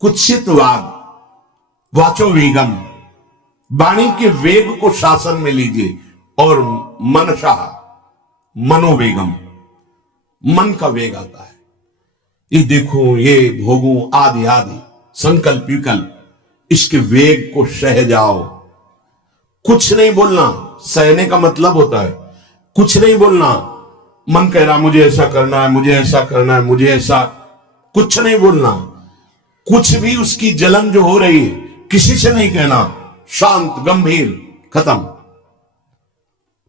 कुत्सितवाद, वाचो वेगम, वाणी के वेग को शासन में लीजिए, और मनसा, मनोवेगम, मन का वेग आता है। ये देखो, ये भोगों आदि आदि संकल्प विकल्प, इसके वेग को सह जाओ। कुछ नहीं बोलना, सहने का मतलब होता है कुछ नहीं बोलना। मन कह रहा मुझे ऐसा करना है, मुझे ऐसा करना है, मुझे ऐसा, कुछ नहीं बोलना। कुछ भी उसकी जलन जो हो रही है किसी से नहीं कहना, शांत गंभीर, खत्म।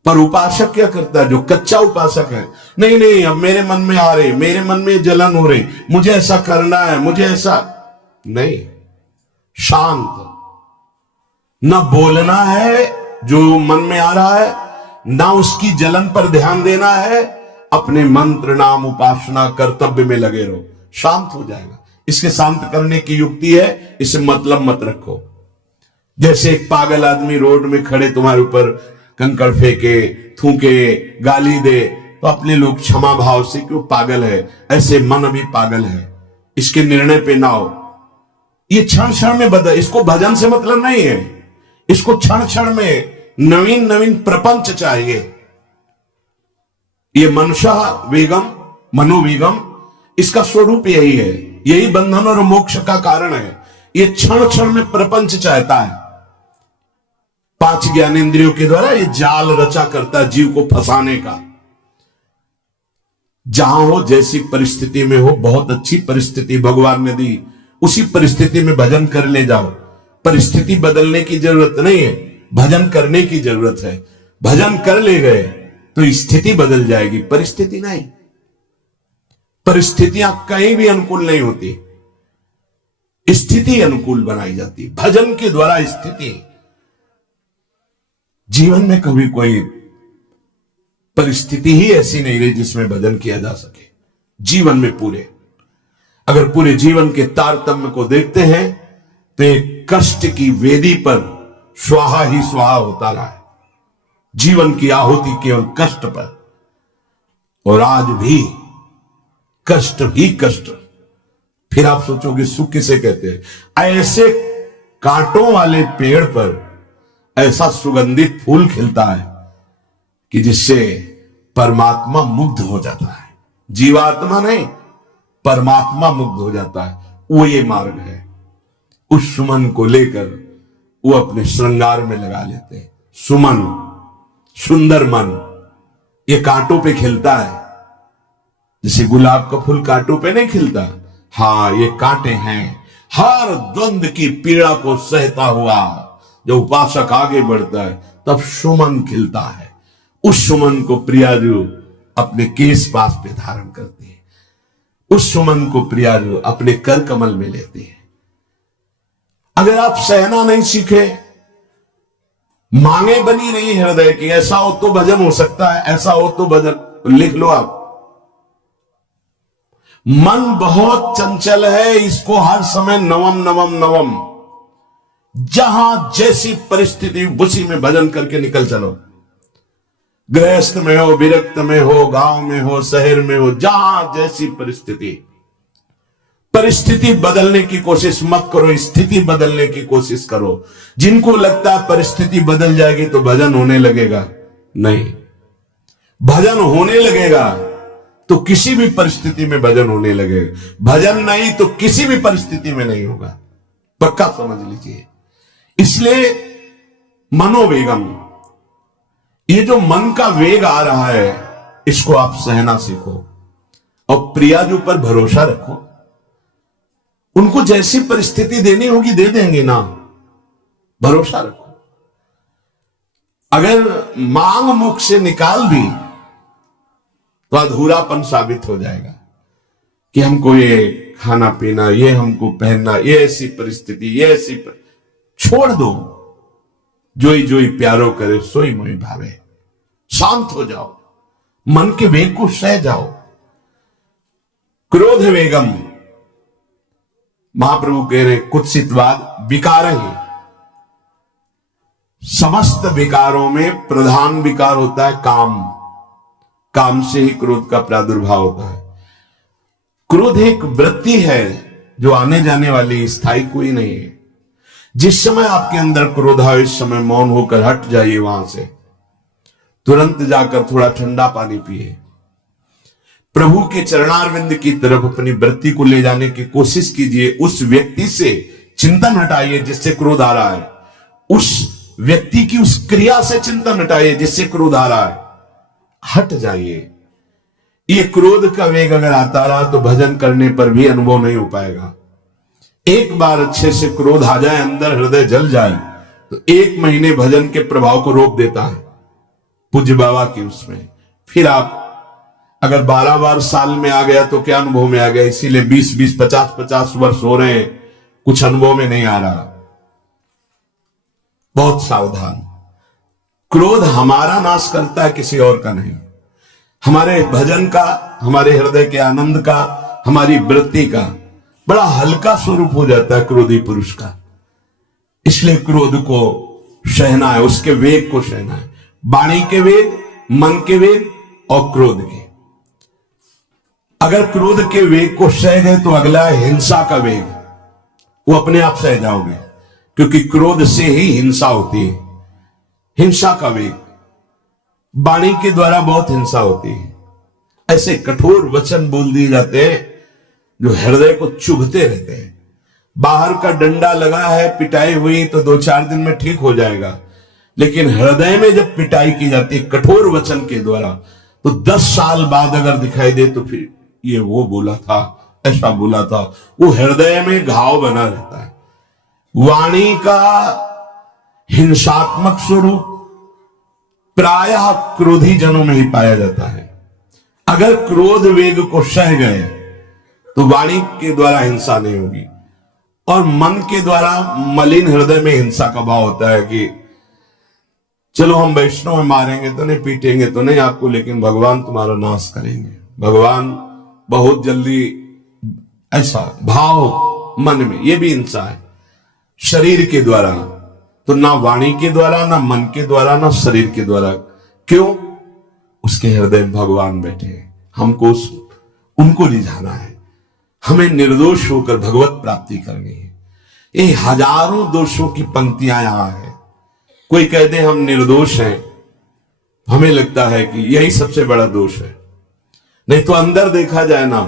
पर उपासक क्या करता है, जो कच्चा उपासक है, नहीं नहीं अब मेरे मन में आ रहे, मेरे मन में जलन हो रही, मुझे ऐसा करना है, मुझे ऐसा नहीं। शांत, न बोलना है जो मन में आ रहा है, ना उसकी जलन पर ध्यान देना है, अपने मंत्र नाम उपासना कर्तव्य में लगे रहो, शांत हो जाएगा। इसके शांत करने की युक्ति है, इसे मतलब मत रखो। जैसे एक पागल आदमी रोड में खड़े तुम्हारे ऊपर कंकड़ फेंके, थूके, गाली दे, तो अपने लोग क्षमा भाव से क्यों पागल है, ऐसे मन भी पागल है, इसके निर्णय पे ना हो। ये क्षण क्षण में बदल, इसको भजन से मतलब नहीं है, इसको क्षण क्षण में नवीन नवीन प्रपंच चाहिए। ये मनसा वेगम, मनोवेगम, इसका स्वरूप यही है, यही बंधन और मोक्ष का कारण है। ये क्षण क्षण में प्रपंच चाहता है। 5 ज्ञानेंद्रियों के द्वारा ये जाल रचा करता है जीव को फंसाने का। जहां हो, जैसी परिस्थिति में हो, बहुत अच्छी परिस्थिति भगवान ने दी, उसी परिस्थिति में भजन कर ले जाओ। परिस्थिति बदलने की जरूरत नहीं है, भजन करने की जरूरत है। भजन कर ले गए तो स्थिति बदल जाएगी, परिस्थिति नहीं। परिस्थितियां कहीं भी अनुकूल नहीं होती, स्थिति अनुकूल बनाई जाती। भजन के द्वारा स्थिति, जीवन में कभी कोई परिस्थिति ही ऐसी नहीं रही जिसमें भजन किया जा सके। जीवन में पूरे, अगर पूरे जीवन के तारतम्य को देखते हैं तो एक कष्ट की वेदी पर स्वाहा ही स्वाहा होता रहा है। जीवन की आहुति केवल कष्ट पर, और आज भी कष्ट ही कष्ट। फिर आप सोचोगे सुख किसे कहते हैं? ऐसे कांटों वाले पेड़ पर ऐसा सुगंधित फूल खिलता है कि जिससे परमात्मा मुग्ध हो जाता है। जीवात्मा नहीं, परमात्मा मुग्ध हो जाता है। वो ये मार्ग है। उस सुमन को लेकर वो अपने श्रृंगार में लगा लेते हैं। सुमन, सुंदर मन, ये कांटों पे खिलता है। जैसे गुलाब का फूल कांटों पे नहीं खिलता, हाँ ये कांटे हैं। हर द्वंद की पीड़ा को सहता हुआ जब उपासक आगे बढ़ता है तब सुमन खिलता है। उस सुमन को प्रियाजू अपने केश पास पे धारण करती है। उस सुमन को प्रियाजू अपने कर कमल में लेती है। अगर आप सहना नहीं सीखे, मांगे बनी नहीं हृदय की, ऐसा हो तो भजन हो सकता है, ऐसा हो तो भजन, लिख लो आप। मन बहुत चंचल है, इसको हर समय नवम नवम नवम, जहां जैसी परिस्थिति उसी में भजन करके निकल चलो। गृहस्थ में हो, विरक्त में हो, गांव में हो, शहर में हो, जहां जैसी परिस्थिति, परिस्थिति बदलने की कोशिश मत करो, स्थिति बदलने की कोशिश करो। जिनको लगता है परिस्थिति बदल जाएगी तो भजन होने लगेगा, नहीं। भजन होने लगेगा तो किसी भी परिस्थिति में भजन होने लगेगा। भजन नहीं तो किसी भी परिस्थिति में नहीं होगा, पक्का समझ लीजिए। इसलिए मनोवेगम, ये जो मन का वेग आ रहा है, इसको आप सहना सीखो और प्रियाजू पर भरोसा रखो। उनको जैसी परिस्थिति देनी होगी दे देंगे ना, भरोसा रखो। अगर मांग मुख से निकाल दी तो अधूरापन साबित हो जाएगा कि हमको ये खाना पीना, ये हमको पहनना, ये ऐसी परिस्थिति, ये ऐसी छोड़ दो। जोई जोई प्यारो करे सोई मोहि भावे। शांत हो जाओ, मन के वेग को सह जाओ। क्रोध वेगम, महाप्रभु कह रहे कुत्सितवाद विकार ही। समस्त विकारों में प्रधान विकार होता है काम। काम से ही क्रोध का प्रादुर्भाव होता है। क्रोध एक वृत्ति है जो आने जाने वाली, स्थायी कोई नहीं है। जिस समय आपके अंदर क्रोध आए, इस समय मौन होकर हट जाइए वहां से, तुरंत जाकर थोड़ा ठंडा पानी पिए, प्रभु के चरणारविंद की तरफ अपनी वृत्ति को ले जाने की कोशिश कीजिए। उस व्यक्ति से चिंतन हटाइए जिससे क्रोध आ रहा है, उस व्यक्ति की उस क्रिया से चिंतन हटाइए जिससे क्रोध आ रहा है, हट जाइए। ये क्रोध का वेग अगर आता रहा तो भजन करने पर भी अनुभव नहीं हो पाएगा। एक बार अच्छे से क्रोध आ जाए, अंदर हृदय जल जाए, तो 1 महीने भजन के प्रभाव को रोक देता है पूज्य बाबा की उसमें। फिर आप अगर 12 बार साल में आ गया तो क्या अनुभव में आ गया। इसीलिए 20-20, 50-50 वर्ष हो रहे हैं, कुछ अनुभव में नहीं आ रहा। बहुत सावधान। क्रोध हमारा नाश करता है, किसी और का नहीं। हमारे भजन का, हमारे हृदय के आनंद का, हमारी वृत्ति का बड़ा हल्का स्वरूप हो जाता है क्रोधी पुरुष का। इसलिए क्रोध को सहना है, उसके वेग को सहना है। वाणी के वेग, मन के वेग और क्रोध के। अगर क्रोध के वेग को सह गए तो अगला है हिंसा का वेग। वो अपने आप सह जाओगे, क्योंकि क्रोध से ही हिंसा होती है। हिंसा का वेग, वाणी के द्वारा बहुत हिंसा होती है। ऐसे कठोर वचन बोल दिए जाते हैं जो हृदय को चुभते रहते हैं। बाहर का डंडा लगा है, पिटाई हुई तो 2-4 दिन में ठीक हो जाएगा, लेकिन हृदय में जब पिटाई की जाती है कठोर वचन के द्वारा, तो 10 साल बाद अगर दिखाई दे तो फिर ये वो बोला था, ऐसा बोला था, वो हृदय में घाव बना रहता है। वाणी का हिंसात्मक स्वरूप प्रायः क्रोधी जनों में ही पाया जाता है। अगर क्रोध वेग को सह गए तो वाणी के द्वारा हिंसा नहीं होगी, और मन के द्वारा मलिन हृदय में हिंसा का भाव होता है कि चलो हम वैष्णव में मारेंगे तो नहीं, पीटेंगे तो नहीं आपको, लेकिन भगवान तुम्हारा नाश करेंगे, भगवान बहुत जल्दी, ऐसा भाव मन में, ये भी हिंसा है। शरीर के द्वारा तो ना वाणी के द्वारा, ना मन के द्वारा, ना शरीर के द्वारा। क्यों? उसके हृदय में भगवान बैठे हैं, हमको उनको रिझाना है, हमें निर्दोष होकर भगवत प्राप्ति करनी है। ये हजारों दोषों की पंक्तियां यहां है। कोई कह दे हम निर्दोष हैं, हमें लगता है कि यही सबसे बड़ा दोष है। नहीं तो अंदर देखा जाए ना,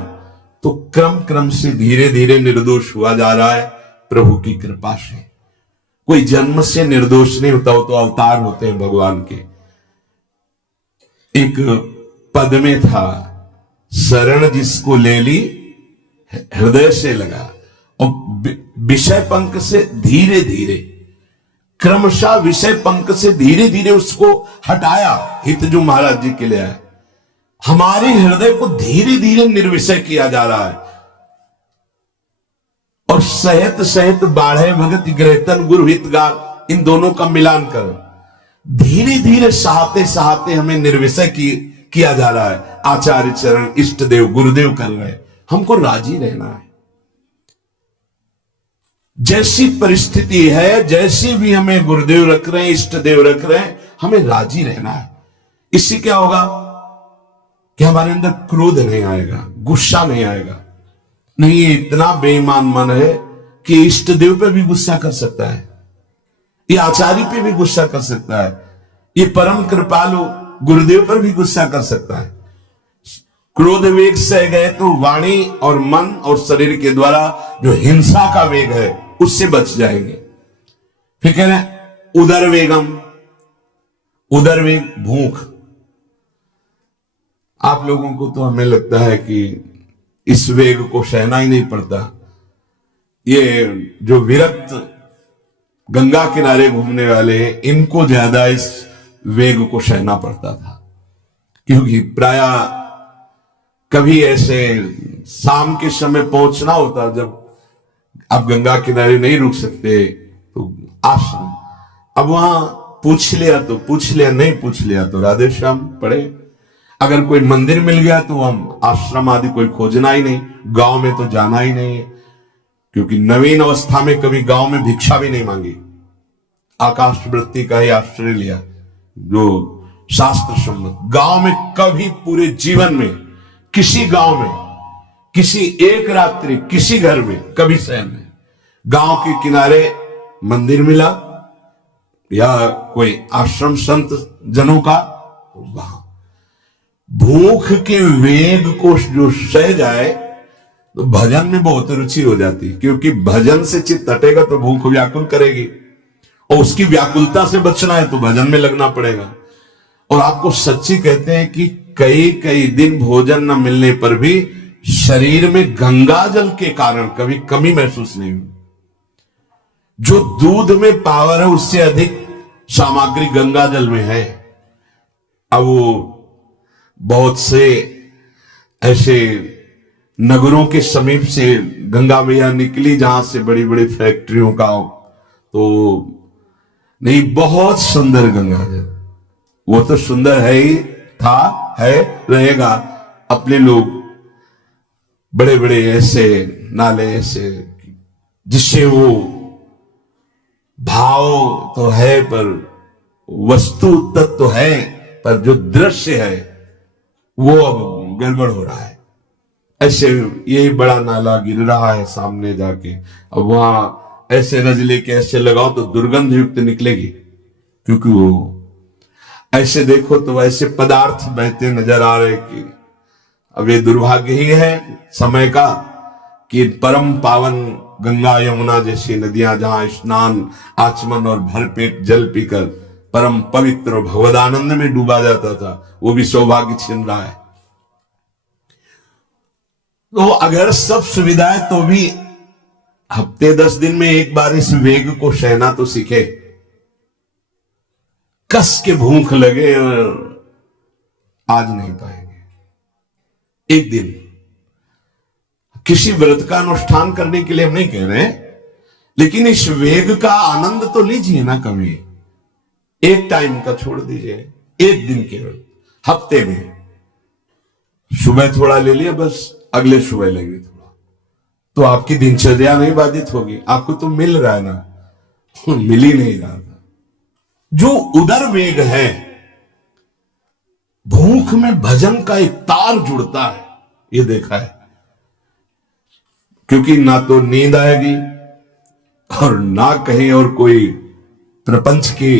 तो क्रम क्रम से धीरे धीरे निर्दोष हुआ जा रहा है प्रभु की कृपा से। कोई जन्म से निर्दोष नहीं होता, वो तो अवतार होते हैं भगवान के। एक पद में था, शरण जिसको ले ली हृदय से लगा, और विषय पंख से धीरे धीरे, क्रमशः विषय पंख से धीरे धीरे उसको हटाया। हित जो महाराज जी के लिए आया, हमारे हृदय को धीरे धीरे निर्विषय किया जा रहा है। और सहत सहत बाढ़े भगत ग्रहतन गुरु हितगार, इन दोनों का मिलान कर धीरे धीरे सहाते सहाते हमें निर्विषय किया जा रहा है। आचार्य चरण, इष्ट देव, गुरुदेव कर रहे हैं, हमको राजी रहना है। जैसी परिस्थिति है, जैसी भी हमें गुरुदेव रख रहे हैं, इष्ट देव रख रहे हैं, हमें राजी रहना है। इससे क्या होगा कि हमारे अंदर क्रोध नहीं आएगा, गुस्सा नहीं आएगा। नहीं, ये इतना बेईमान मन है कि इष्ट देव पे भी गुस्सा कर सकता है, ये आचार्य पे भी गुस्सा कर सकता है, ये परम कृपालु गुरुदेव पर भी गुस्सा कर सकता है। क्रोध वेग से गए तो वाणी और मन और शरीर के द्वारा जो हिंसा का वेग है उससे बच जाएंगे। फिर कह रहे हैं उदर वेगम, उदर वेग भूख। आप लोगों को तो हमें लगता है कि इस वेग को सहना ही नहीं पड़ता। ये जो विरक्त गंगा किनारे घूमने वाले हैं, इनको ज्यादा इस वेग को सहना पड़ता था, क्योंकि प्रायः कभी ऐसे शाम के समय पहुंचना होता, जब आप गंगा किनारे नहीं रुक सकते तो आश्रम। अब वहां पूछ लिया तो पूछ लिया, नहीं पूछ लिया तो राधे श्याम पड़े। अगर कोई मंदिर मिल गया तो हम आश्रम आदि कोई खोजना ही नहीं, गांव में तो जाना ही नहीं है, क्योंकि नवीन अवस्था में कभी गांव में भिक्षा भी नहीं मांगी। आकाश वृत्ति का ही आश्रय लिया, जो शास्त्र सम्मत। गांव में कभी पूरे जीवन में किसी गांव में किसी एक रात्रि किसी घर में कभी शहर में गांव के किनारे मंदिर मिला या कोई आश्रम संत जनों का, वहां भूख के वेग को जो सह जाए तो भजन में बहुत रुचि हो जाती है, क्योंकि भजन से चित्त हटेगा तो भूख व्याकुल करेगी और उसकी व्याकुलता से बचना है तो भजन में लगना पड़ेगा। और आपको सच्ची कहते हैं कि कई कई दिन भोजन न मिलने पर भी शरीर में गंगा जल के कारण कभी कमी महसूस नहीं हुई। जो दूध में पावर है उससे अधिक सामग्री गंगा जल में है। अब वो बहुत से ऐसे नगरों के समीप से गंगा मैया निकली जहां से बड़ी बड़ी फैक्ट्रियों का, तो नहीं, बहुत सुंदर गंगा जल, वो तो सुंदर है ही, था, है, रहेगा। अपने लोग बड़े बड़े ऐसे नाले ऐसे जिससे वो भाव तो है पर वस्तु तत्व तो है, पर जो दृश्य है वो अब गड़बड़ हो रहा है। ऐसे यही बड़ा नाला गिर रहा है सामने जाके, अब वहां ऐसे रज लेके ऐसे लगाओ तो दुर्गंध युक्त निकलेगी, क्योंकि वो ऐसे देखो तो ऐसे पदार्थ बहते नजर आ रहे कि अब ये दुर्भाग्य ही है समय का कि परम पावन गंगा यमुना जैसी नदियां जहां स्नान आचमन और भरपेट जल पीकर परम पवित्र और भगवदानंद में डूबा जाता था, वो भी सौभाग्य छिन रहा है। तो अगर सब सुविधाएं तो भी हफ्ते 10 दिन में एक बार इस वेग को सहना तो सीखे। कस के भूख लगे और आज नहीं पाएंगे। एक दिन किसी व्रत का अनुष्ठान करने के लिए हम नहीं कह रहे, लेकिन इस वेग का आनंद तो लीजिए ना कभी। एक टाइम का छोड़ दीजिए, एक दिन केवल हफ्ते में सुबह थोड़ा ले लिया, बस अगले सुबह लेंगे थोड़ा, तो आपकी दिनचर्या नहीं बाधित होगी। आपको तो मिल रहा है ना, मिल ही नहीं रहा था। जो उदर वेग है, भूख में भजन का एक तार जुड़ता है, ये देखा है। क्योंकि ना तो नींद आएगी और ना कहीं और कोई प्रपंच की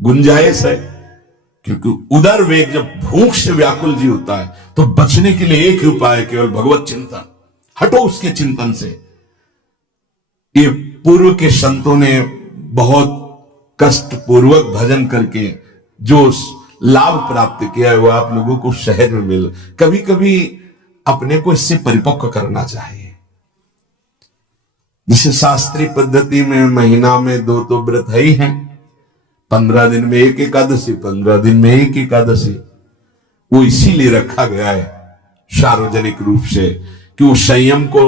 गुंजाइश है, क्योंकि उदर वेग जब भूख से व्याकुल जी होता है तो बचने के लिए एक ही उपाय है, केवल भगवत चिंतन। हटो उसके चिंतन से। ये पूर्व के संतों ने बहुत कष्ट पूर्वक भजन करके जो लाभ प्राप्त किया है वो आप लोगों को सहज में मिल। कभी कभी अपने को इससे परिपक्व करना चाहिए। जिसे शास्त्रीय पद्धति में महीना में 2 तो व्रत है ही हैं, 15 दिन में एक एकादशी, 15 दिन में एक एकादशी, वो इसीलिए रखा गया है सार्वजनिक रूप से कि वो संयम को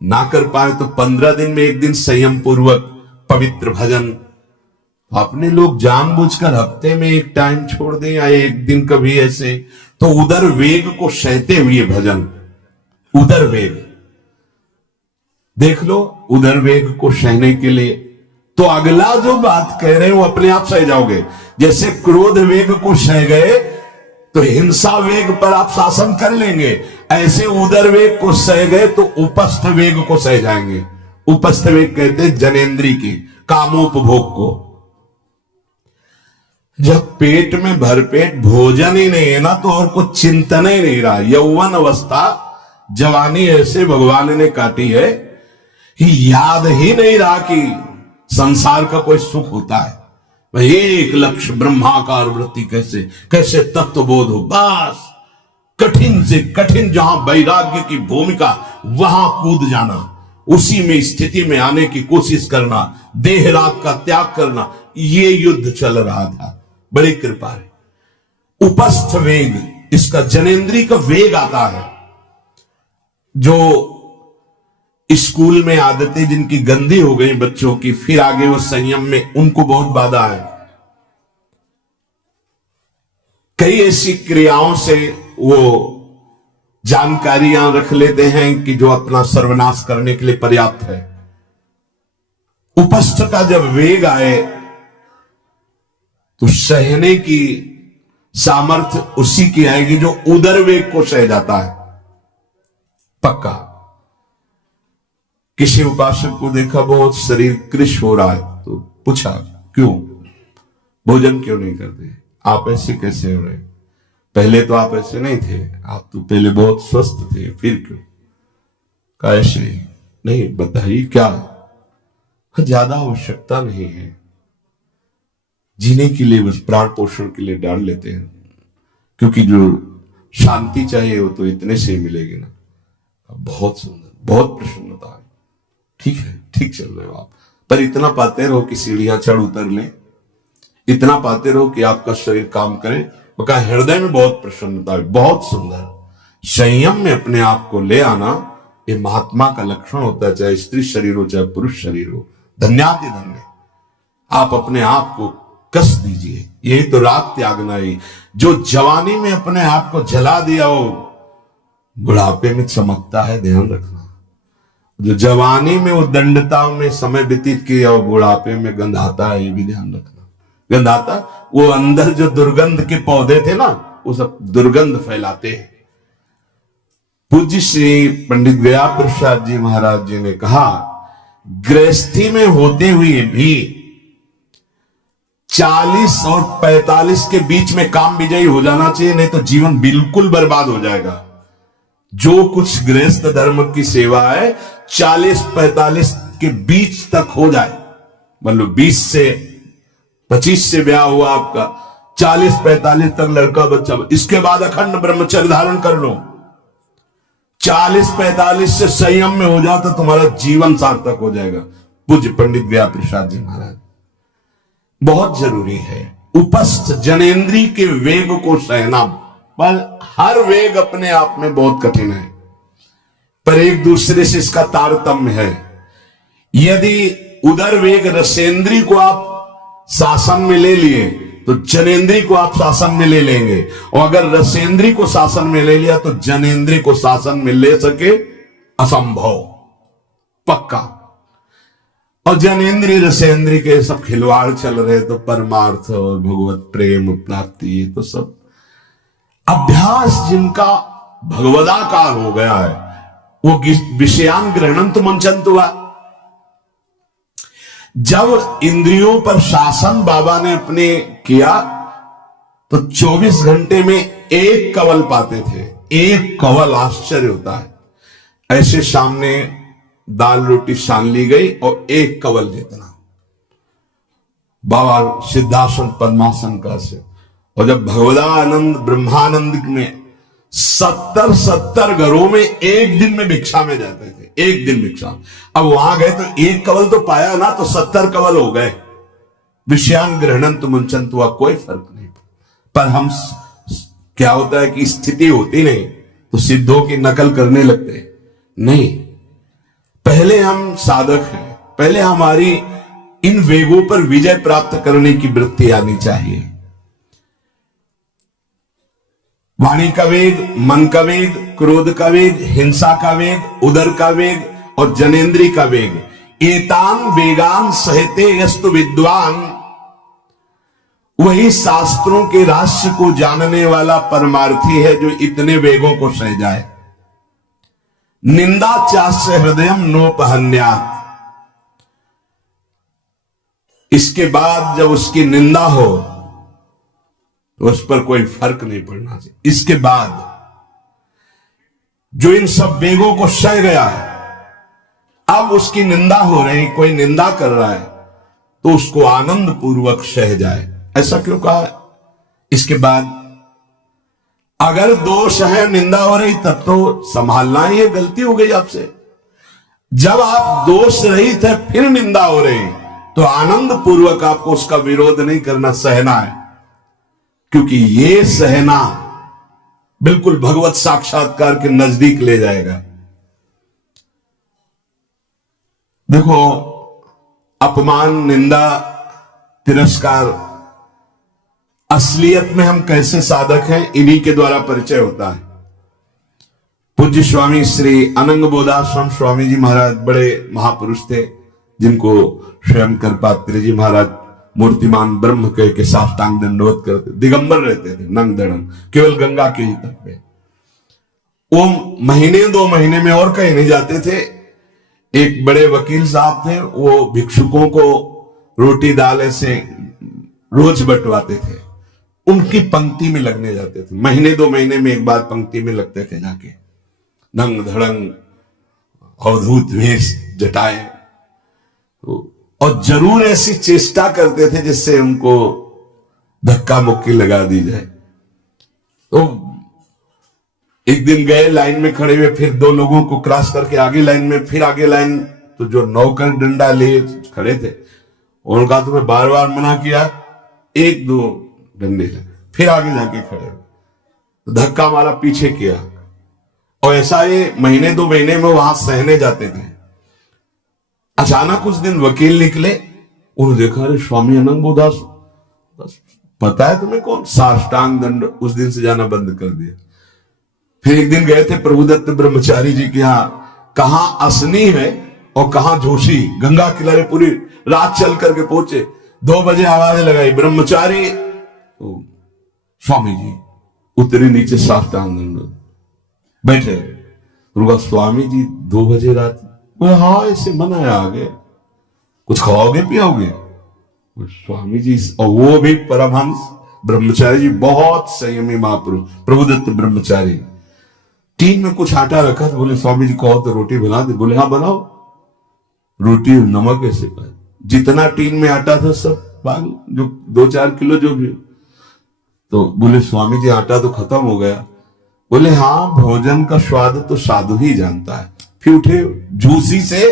ना कर पाए तो 15 दिन में एक दिन संयम पूर्वक पवित्र भजन। अपने लोग जानबूझकर हफ्ते में एक टाइम छोड़ दें या एक दिन कभी ऐसे, तो उदर वेग को सहते हुए भजन। उदर वेग देख लो, उदर वेग को सहने के लिए तो अगला जो बात कह रहे हैं वो अपने आप सह जाओगे। जैसे क्रोध वेग को सह गए तो हिंसा वेग पर आप शासन कर लेंगे, ऐसे उदर वेग को सह गए तो उपस्थ वेग को सह जाएंगे। उपस्थ वेग कहते हैं जनेन्द्री की कामोपभोग को। जब पेट में भरपेट भोजन ही नहीं है ना तो और कुछ चिंतन ही नहीं रहा। यौवन अवस्था जवानी ऐसे भगवान ने काटी है कि याद ही नहीं रहा कि संसार का कोई सुख होता है। वही एक लक्ष्य ब्रह्माकार वृत्ति कैसे कैसे तत्वबोध हो, बस कठिन से कठिन जहां वैराग्य की भूमिका वहां कूद जाना, उसी में स्थिति में आने की कोशिश करना, देह राग का त्याग करना, ये युद्ध चल रहा था। बड़ी कृपा है। उपस्थ वेग, इसका जनेन्द्री का वेग आता है। जो स्कूल में आदतें जिनकी गंदी हो गई बच्चों की, फिर आगे वो संयम में, उनको बहुत बाधा है। कई ऐसी क्रियाओं से वो जानकारियां रख लेते हैं कि जो अपना सर्वनाश करने के लिए पर्याप्त है। उपस्थ का जब वेग आए तो सहने की सामर्थ्य उसी की आएगी जो उदर वेग को सह जाता है। पक्का। किसी उपासक को देखा बहुत शरीर कृश हो रहा है, तो पूछा क्यों, भोजन क्यों नहीं करते, आप ऐसे कैसे हो रहे, पहले तो आप ऐसे नहीं थे, आप तो पहले बहुत स्वस्थ थे, फिर क्यों, कहा ऐसे नहीं, बताइए क्या, ज्यादा आवश्यकता नहीं है, जीने के लिए बस प्राण पोषण के लिए डाल लेते हैं, क्योंकि जो शांति चाहिए वो तो इतने से ही मिलेगी ना। बहुत सुंदर, बहुत प्रसन्नता है, ठीक है, ठीक चल रहे हो आप, पर इतना पाते रहो कि सीढ़ियां चढ़ उतर ले, इतना पाते रहो कि आपका शरीर काम करे। बका हृदय में बहुत प्रसन्नता है, बहुत सुंदर। संयम में अपने आप को ले आना ये महात्मा का लक्षण होता है, चाहे स्त्री शरीर हो चाहे पुरुष शरीर हो। धन्याति धन्य, आप अपने आप को कस दीजिए, यही तो राग त्यागना ही। जो जवानी में अपने आप को जला दिया हो बुढ़ापे में चमकता है, ध्यान रखना। जो जवानी में वो दंडता में समय व्यतीत किया हो बुढ़ापे में गंधाता है, ये भी ध्यान रखना। गंधाता वो अंदर जो दुर्गंध के पौधे थे ना, वो सब दुर्गंध फैलाते हैं। पूज्य श्री पंडित गया प्रसाद जी महाराज जी ने कहा, गृहस्थी में होते हुए भी 40 और 45 के बीच में काम विजयी हो जाना चाहिए, नहीं तो जीवन बिल्कुल बर्बाद हो जाएगा। जो कुछ गृहस्थ धर्म की सेवा है 40-45 के बीच तक हो जाए, मतलब 20 से 25 से ब्याह हुआ आपका, 40-45 तक लड़का बच्चा, इसके बाद अखंड ब्रह्मचर्य धारण कर लो। 40-45 से संयम में हो जाओ तो तुम्हारा जीवन सार्थक हो जाएगा। पूज्य पंडित गया प्रसाद जी महाराज, बहुत जरूरी है उपस्थ जनेन्द्री के वेग को सहना, पर हर वेग अपने आप में बहुत कठिन है, पर एक दूसरे से इसका तारतम्य है। यदि उदर वेग रसेंद्री को आप शासन में ले लिए तो जनेन्द्री को आप शासन में ले लेंगे, और अगर रसेंद्री को शासन में ले लिया तो जनेन्द्री को शासन में ले सके असंभव, पक्का। और जनेन्द्री रसेंद्री के सब खिलवाड़ चल रहे, तो परमार्थ और भगवत प्रेम प्राप्ति, तो सब अभ्यास जिनका भगवदाकार हो गया है, वो विषयान ग्रहणंत मंचंत हुआ। जब इंद्रियों पर शासन बाबा ने अपने किया तो 24 घंटे में एक कवल पाते थे, एक कवल, आश्चर्य होता है। ऐसे सामने दाल रोटी सान ली गई और एक कवल जितना, बाबा सिद्धासन पद्मासन का से। और जब भगवदानंद ब्रह्मानंद में 70 घरों में एक दिन में भिक्षा में जाते थे, एक दिन भिक्षा। अब वहां गए तो एक कवल तो पाया ना, तो 70 कवल हो गए। विषयान ग्रहणंत मुंचंत हुआ, कोई फर्क नहीं। पर हम क्या होता है कि स्थिति होती नहीं तो सिद्धों की नकल करने लगते नहीं। पहले हम साधक हैं, पहले हमारी इन वेगों पर विजय प्राप्त करने की वृत्ति आनी चाहिए। वाणी का वेग, मन का वेग, क्रोध का वेग, हिंसा का वेग, उदर का वेग और जनेन्द्री का वेग, एतान वेगान सहते यस्तु विद्वान, वही शास्त्रों के रहस्य को जानने वाला परमार्थी है जो इतने वेगों को सह जाए। निंदा चास्य हृदयम नोपहन्यात्, इसके बाद जब उसकी निंदा हो तो उस पर कोई फर्क नहीं पड़ना चाहिए। इसके बाद जो इन सब वेगों को सह गया है, अब उसकी निंदा हो रही, कोई निंदा कर रहा है तो उसको आनंद पूर्वक सह जाए। ऐसा क्यों कहा है? इसके बाद अगर दोष है, निंदा हो रही, तब तो संभालना ही है, गलती हो गई आपसे। जब आप दोष रहित है फिर निंदा हो रही, तो आनंद पूर्वक आपको उसका विरोध नहीं करना, सहना है। क्योंकि ये सहना बिल्कुल भगवत साक्षात्कार के नजदीक ले जाएगा। देखो, अपमान, निंदा, तिरस्कार, असलियत में हम कैसे साधक हैं, इन्हीं के द्वारा परिचय होता है। पूज्य स्वामी श्री अनंग बोधाश्रम स्वामी जी महाराज बड़े महापुरुष थे, जिनको स्वयं करपात्री जी महाराज मूर्तिमान ब्रह्म कह के साष्टांग दंडवत करते, दिगंबर रहते थे, नंग दड़ंग, केवल गंगा के ही तट पे। वो महीने 2 महीने में और कहीं नहीं जाते थे। एक बड़े वकील साहब थे, वो भिक्षुकों को रोटी दाल ऐसे रोज बंटवाते थे, उनकी पंक्ति में लगने जाते थे। महीने 2 महीने में एक बार पंक्ति में लगते थे जाके, नंग धड़ंग अवधूत वेश जटाए, और जरूर ऐसी चेष्टा करते थे जिससे उनको धक्का मुक्की लगा दी जाए। तो एक दिन गए, लाइन में खड़े हुए, फिर 2 लोगों को क्रॉस करके आगे लाइन में, फिर आगे लाइन, तो जो नौकर डंडा लिए खड़े थे उनका तुम्हें बार बार मना किया, 1-2 डंडे लगे, फिर आगे जाके खड़े, तो धक्का मारा, पीछे किया, और ऐसा ये महीने 2 महीने में वहां सहने जाते थे। अचानक उस दिन वकील निकले, उन्होंने देखा, अरे स्वामी अनंगबोधास, पता है तुम्हें कौन? साष्टांग दंड उस दिन से जाना बंद कर दिया। फिर एक दिन गए थे प्रभुदत्त ब्रह्मचारी जी के यहां, कहां असनी है और कहां जोशी, गंगा किनारे पूरी रात चल करके पहुंचे। 2 बजे आवाज लगाई, ब्रह्मचारी, स्वामी जी उतरे नीचे, साष्टांग दंड बैठे। रुका, स्वामी जी 2 बजे रात? हाँ, ऐसे मना है, आगे कुछ खाओगे पियाओगे? स्वामी जी, और वो भी परमहंस ब्रह्मचारी जी, बहुत संयमी महापुरुष प्रभुदत्त ब्रह्मचारी। टीन में कुछ आटा रखा, तो बोले स्वामी जी कहो तो रोटी बना दे। बोले हाँ बनाओ। रोटी नमक ऐसे पाए, जितना टीन में आटा था सब जो 2-4 किलो जो भी। तो बोले स्वामी जी आटा तो खत्म हो गया। बोले हाँ, भोजन का स्वाद तो साधु ही जानता है। फिर उठे, झूसी से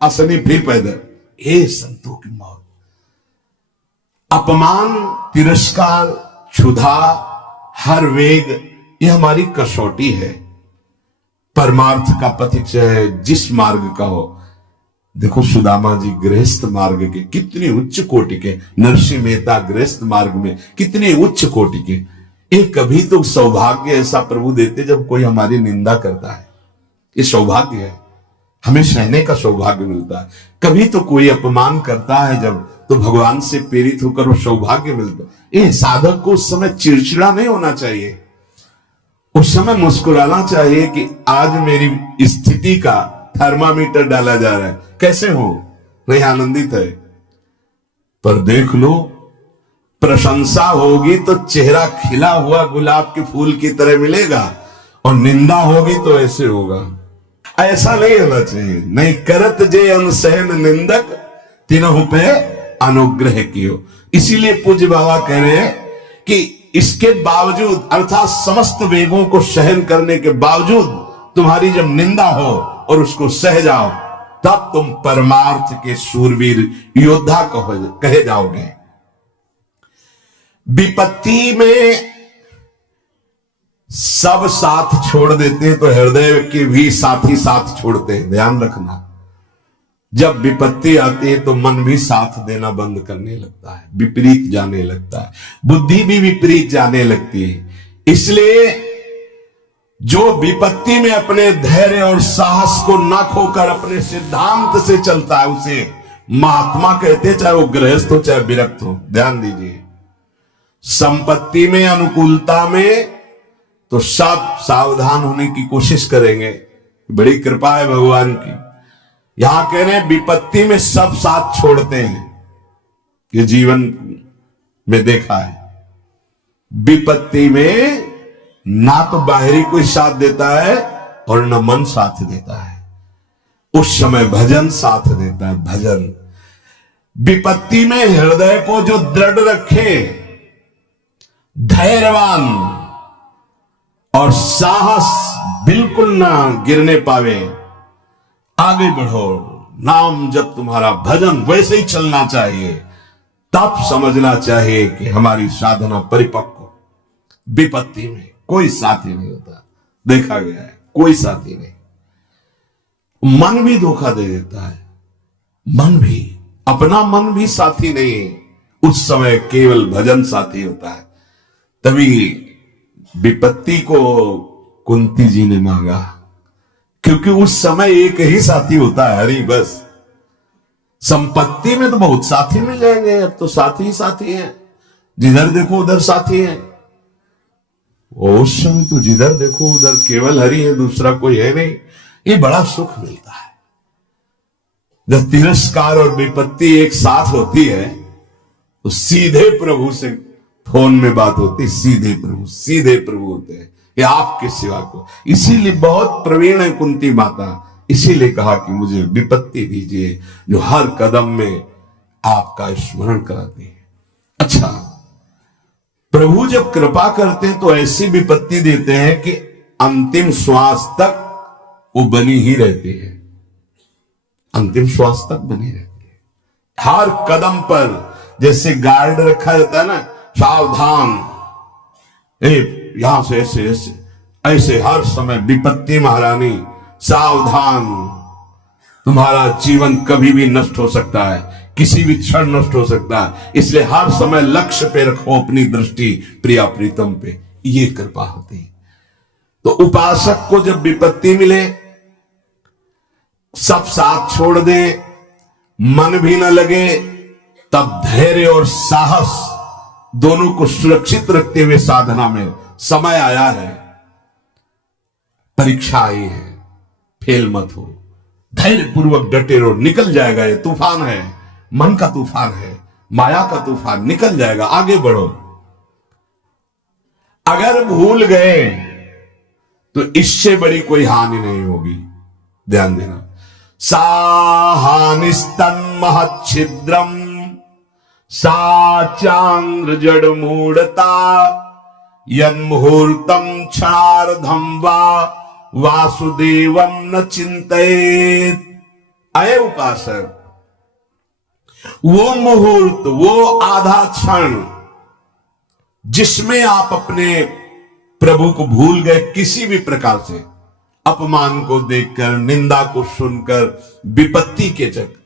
असनी फिर पैदल। हे संतों की मौत, अपमान, तिरस्कार, क्षुधा, हर वेग, ये हमारी कसौटी है। परमार्थ का पथिक चाहे जिस मार्ग का हो। देखो सुदामा जी गृहस्थ मार्ग के कितने उच्च कोटि के, नरसिंह मेहता गृहस्थ मार्ग में कितने उच्च कोटि के। एक कभी तो सौभाग्य ऐसा प्रभु देते जब कोई हमारी निंदा करता है, ये सौभाग्य है, हमें सहने का सौभाग्य मिलता है। कभी तो कोई अपमान करता है जब, तो भगवान से प्रेरित होकर वो सौभाग्य मिलता है। ये साधक को उस समय चिड़चिड़ा नहीं होना चाहिए, उस समय मुस्कुराना चाहिए कि आज मेरी स्थिति का थर्मामीटर डाला जा रहा है, कैसे हो, नहीं आनंदित है। पर देख लो, प्रशंसा होगी तो चेहरा खिला हुआ गुलाब के फूल की तरह मिलेगा, और निंदा होगी तो ऐसे होगा। ऐसा नहीं होना चाहिए। नहीं करत जे अनसहन निंदक, तीनों पे अनुग्रह कियो। इसीलिए पूज्य बाबा कह रहे हैं कि इसके बावजूद, अर्थात समस्त वेगों को सहन करने के बावजूद, तुम्हारी जब निंदा हो और उसको सह जाओ, तब तुम परमार्थ के शूरवीर योद्धा कहे जाओगे। विपत्ति में सब साथ छोड़ देते हैं तो हृदय के भी साथी साथ छोड़ते हैं, ध्यान रखना। जब विपत्ति आती है तो मन भी साथ देना बंद करने लगता है, विपरीत जाने लगता है, बुद्धि भी विपरीत जाने लगती है। इसलिए जो विपत्ति में अपने धैर्य और साहस को न खोकर अपने सिद्धांत से चलता है उसे महात्मा कहते हैं, चाहे वो गृहस्थ हो चाहे विरक्त हो। ध्यान दीजिए, संपत्ति में, अनुकूलता में तो सब सावधान होने की कोशिश करेंगे, बड़ी कृपा है भगवान की। यहां कह रहे हैं विपत्ति में सब साथ छोड़ते हैं, ये जीवन में देखा है। विपत्ति में ना तो बाहरी कोई साथ देता है और न मन साथ देता है, उस समय भजन साथ देता है, भजन। विपत्ति में हृदय को जो दृढ़ रखे, धैर्यवान और साहस बिल्कुल ना गिरने पावे, आगे बढ़ो, नाम जब तुम्हारा भजन वैसे ही चलना चाहिए, तब समझना चाहिए कि हमारी साधना परिपक्व। विपत्ति में कोई साथी नहीं होता, देखा गया है, कोई साथी नहीं। मन भी धोखा दे देता है, मन भी, अपना मन भी साथी नहीं है, उस समय केवल भजन साथी होता है। तभी विपत्ति को कुंती जी ने मांगा, क्योंकि उस समय एक ही साथी होता है, हरि बस। संपत्ति में तो बहुत साथी मिल जाएंगे, अब तो साथी ही साथी हैं, जिधर देखो उधर साथी हैं। और उस समय तो जिधर देखो उधर केवल हरि है, दूसरा कोई है नहीं। ये बड़ा सुख मिलता है जब तिरस्कार और विपत्ति एक साथ होती है, तो सीधे प्रभु से फोन में बात होती, सीधे प्रभु होते हैं कि आपके सिवा को। इसीलिए बहुत प्रवीण है कुंती माता, इसीलिए कहा कि मुझे विपत्ति दीजिए जो हर कदम में आपका स्मरण कराती है। अच्छा, प्रभु जब कृपा करते हैं तो ऐसी विपत्ति देते हैं कि अंतिम श्वास तक वो बनी ही रहती है, अंतिम श्वास तक बनी रहती है। हर कदम पर जैसे गार्ड रखा जाता है ना, सावधान, यहां से ऐसे ऐसे ऐसे हर समय विपत्ति महारानी सावधान, तुम्हारा जीवन कभी भी नष्ट हो सकता है, किसी भी क्षण नष्ट हो सकता है, इसलिए हर समय लक्ष्य पे रखो अपनी दृष्टि प्रिया प्रीतम पे। ये कृपा होती है। तो उपासक को जब विपत्ति मिले, सब साथ छोड़ दे, मन भी न लगे, तब धैर्य और साहस दोनों को सुरक्षित रखते हुए साधना में समय आया है, परीक्षा आई है, फेल मत हो, धैर्य पूर्वक डटे रहो, निकल जाएगा। ये तूफान है, मन का तूफान है, माया का तूफान, निकल जाएगा, आगे बढ़ो। अगर भूल गए तो इससे बड़ी कोई हानि नहीं होगी, ध्यान देना। साहानिस्तन महच्छिद्रम साचांग्र जड़ मूढ़ता यन्मुहूर्तम क्षणार्धम वा वासुदेवम न चिंतेत। अये उपासक, वो मुहूर्त, वो आधा क्षण जिसमें आप अपने प्रभु को भूल गए, किसी भी प्रकार से अपमान को देखकर, निंदा को सुनकर, विपत्ति के चक्कर,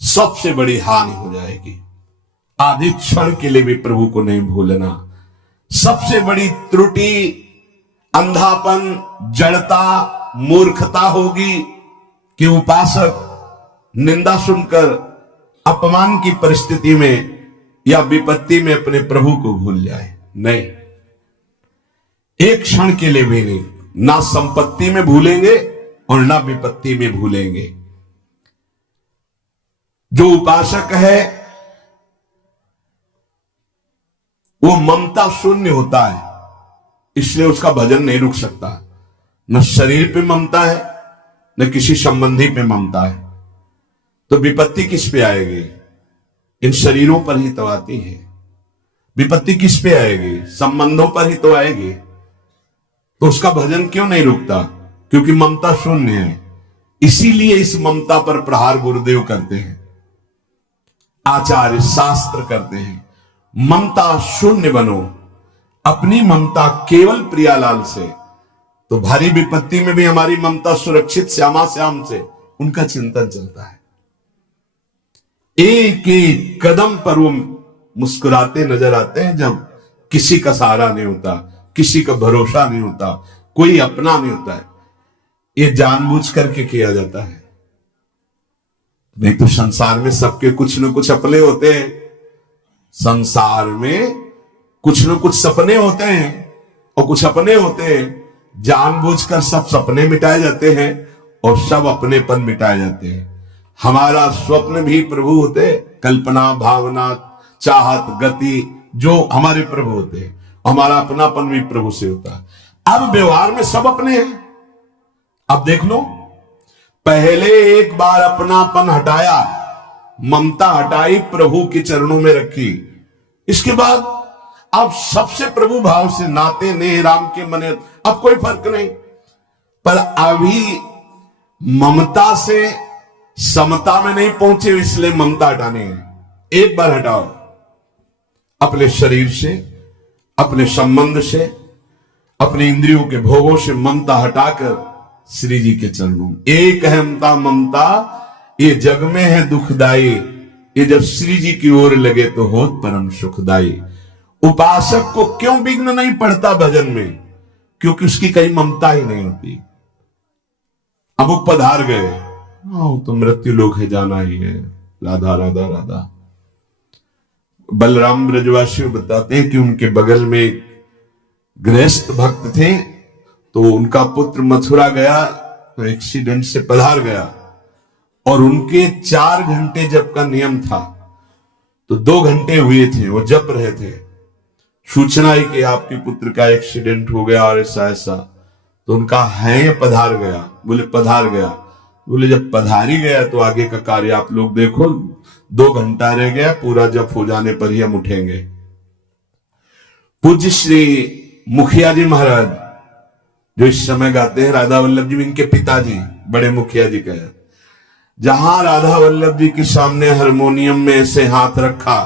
सबसे बड़ी हानि हो जाएगी। आधे क्षण के लिए भी प्रभु को नहीं भूलना सबसे बड़ी त्रुटि, अंधापन, जड़ता, मूर्खता होगी कि उपासक निंदा सुनकर, अपमान की परिस्थिति में या विपत्ति में अपने प्रभु को भूल जाए। नहीं, एक क्षण के लिए भी नहीं, ना संपत्ति में भूलेंगे और ना विपत्ति में भूलेंगे। जो उपासक है वो ममता शून्य होता है, इसलिए उसका भजन नहीं रुक सकता। न शरीर पे ममता है, न किसी संबंधी पे ममता है, तो विपत्ति किस पे आएगी? इन शरीरों पर ही तो आती है। विपत्ति किस पे आएगी? संबंधों पर ही तो आएगी। तो उसका भजन क्यों नहीं रुकता? क्योंकि ममता शून्य है। इसीलिए इस ममता पर प्रहार गुरुदेव करते हैं, आचार्य शास्त्र करते हैं। ममता शून्य बनो, अपनी ममता केवल प्रियालाल से, तो भारी विपत्ति में भी हमारी ममता सुरक्षित श्यामा श्याम से, उनका चिंतन चलता है। एक एक कदम पर वो मुस्कुराते नजर आते हैं जब किसी का सहारा नहीं होता, किसी का भरोसा नहीं होता, कोई अपना नहीं होता है। ये जानबूझ करके किया जाता है, नहीं तो संसार में सबके कुछ न कुछ अपने होते हैं। संसार में कुछ न कुछ सपने होते हैं और कुछ अपने होते हैं। जानबूझकर सब सपने मिटाए जाते हैं और सब अपनेपन मिटाए जाते हैं। हमारा स्वप्न भी प्रभु होते, कल्पना, भावना, चाहत, गति, जो हमारे प्रभु होते हैं। हमारा अपनापन भी प्रभु से होता है। अब व्यवहार में सब अपने हैं। अब देख लो, पहले एक बार अपनापन हटाया, ममता हटाई, प्रभु के चरणों में रखी। इसके बाद अब सबसे प्रभु भाव से नाते ने राम के मने, अब कोई फर्क नहीं। पर अभी ममता से समता में नहीं पहुंचे, इसलिए ममता हटानी है। एक बार हटाओ, अपने शरीर से, अपने संबंध से, अपने इंद्रियों के भोगों से ममता हटाकर श्री जी के चरणों में। एक अहमता ममता ये जग में है दुखदाई, ये जब श्री जी की ओर लगे तो होत परम सुखदाई। उपासक को क्यों विघ्न नहीं पड़ता भजन में? क्योंकि उसकी कहीं ममता ही नहीं होती। अब वो पधार गए, तो मृत्यु लोक है, जाना ही है, राधा राधा राधा। बलराम ब्रजवासी बताते हैं कि उनके बगल में एक गृहस्थ भक्त थे, तो उनका पुत्र मथुरा गया तो एक्सीडेंट से पधार गया, और उनके 4 घंटे जप का नियम था, तो 2 घंटे हुए थे, वो जप रहे थे। सूचना है कि आपके पुत्र का एक्सीडेंट हो गया और ऐसा ऐसा, तो उनका है पधार गया। बोले पधार गया? बोले जब पधार ही गया तो आगे का कार्य आप लोग देखो, 2 घंटा रह गया, पूरा जप हो जाने पर ही हम उठेंगे। पूज्य श्री मुखिया जी महाराज जो इस समय गाते हैं, राधा वल्लभ जी इनके पिताजी बड़े मुखिया जी कहे, जहां राधा वल्लभ जी के सामने हारमोनियम में ऐसे हाथ रखा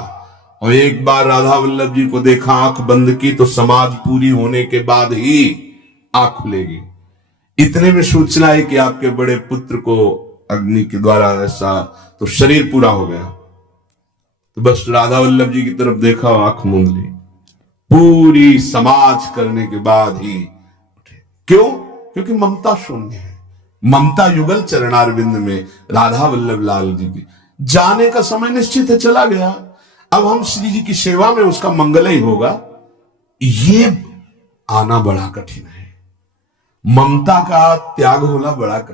और एक बार राधा वल्लभ जी को देखा, आंख बंद की, तो समाज पूरी होने के बाद ही आंख खुलेगी। इतने में सूचना है कि आपके बड़े पुत्र को अग्नि के द्वारा ऐसा, तो शरीर पूरा हो गया। तो बस राधा वल्लभ जी की तरफ देखा, आंख मूंद ली, पूरी समाज करने के बाद ही उठे। क्यों? क्योंकि ममता शून्य है। ममता युगल चरणारविंद में राधा वल्लभ लाल जी की जाने का समय निश्चित है, चला गया। अब हम श्री जी की सेवा में उसका मंगल ही होगा, ये आना बड़ा कठिन है। ममता का त्याग होना बड़ा कठिन।